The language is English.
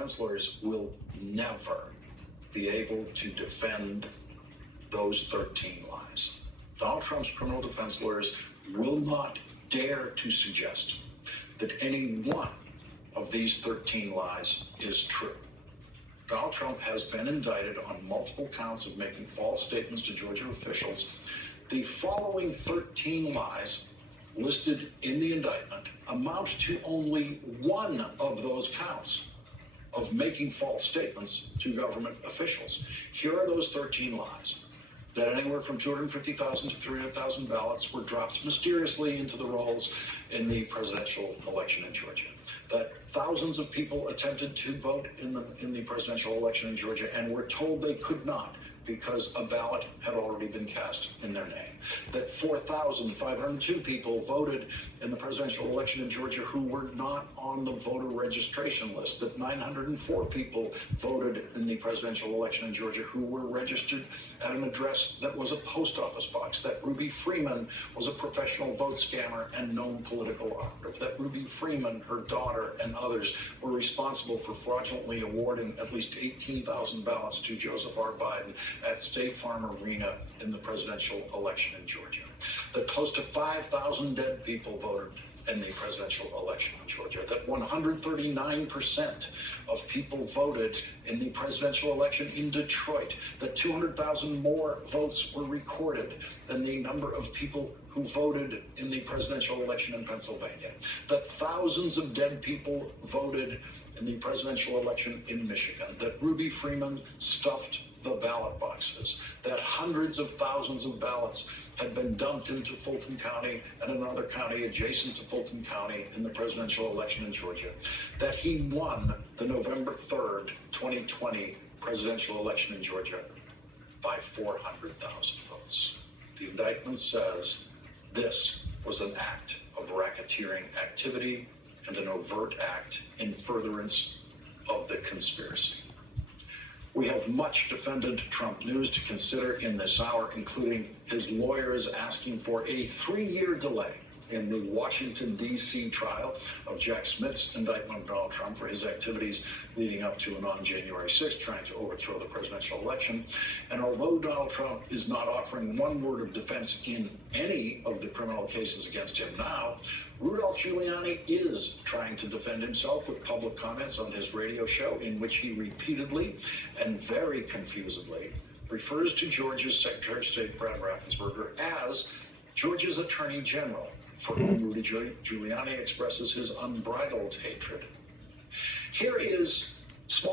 defense lawyers will never be able to defend those 13 lies. Donald Trump's criminal defense lawyers will not dare to suggest that any one of these 13 lies is true. Donald Trump has been indicted on multiple counts of making false statements to Georgia officials. The following 13 lies listed in the indictment amount to only one of those counts of making false statements to government officials. Here are those 13 lies: that anywhere from 250,000 to 300,000 ballots were dropped mysteriously into the rolls in the presidential election in Georgia, that thousands of people attempted to vote in the presidential election in Georgia and were told they could not because a ballot had already been cast in their name, that 4,502 people voted in the presidential election in Georgia who were not on the voter registration list, that 904 people voted in the presidential election in Georgia who were registered at an address that was a post office box, that Ruby Freeman was a professional vote scammer and known political operative, that Ruby Freeman, her daughter, and others were responsible for fraudulently awarding at least 18,000 ballots to Joseph R. Biden at State Farm Arena in the presidential election in Georgia, that close to 5,000 dead people voted in the presidential election in Georgia, that 139% of people voted in the presidential election in Detroit, that 200,000 more votes were recorded than the number of people who voted in the presidential election in Pennsylvania, that thousands of dead people voted in the presidential election in Michigan, that Ruby Freeman stuffed the ballot boxes, that hundreds of thousands of ballots had been dumped into Fulton County and another county adjacent to Fulton County in the presidential election in Georgia, that he won the November 3rd, 2020 presidential election in Georgia by 400,000 votes. The indictment says this was an act of racketeering activity and an overt act in furtherance of the conspiracy. We have much defendant Trump news to consider in this hour, including his lawyers asking for a 3-year delay in the Washington, D.C. trial of Jack Smith's indictment of Donald Trump for his activities leading up to and on January 6th, trying to overthrow the presidential election. And although Donald Trump is not offering one word of defense in any of the criminal cases against him now, Rudolph Giuliani is trying to defend himself with public comments on his radio show in which he repeatedly and very confusedly refers to Georgia's Secretary of State, Brad Raffensperger, as Georgia's Attorney General, for whom Rudy Giuliani expresses his unbridled hatred. Here is small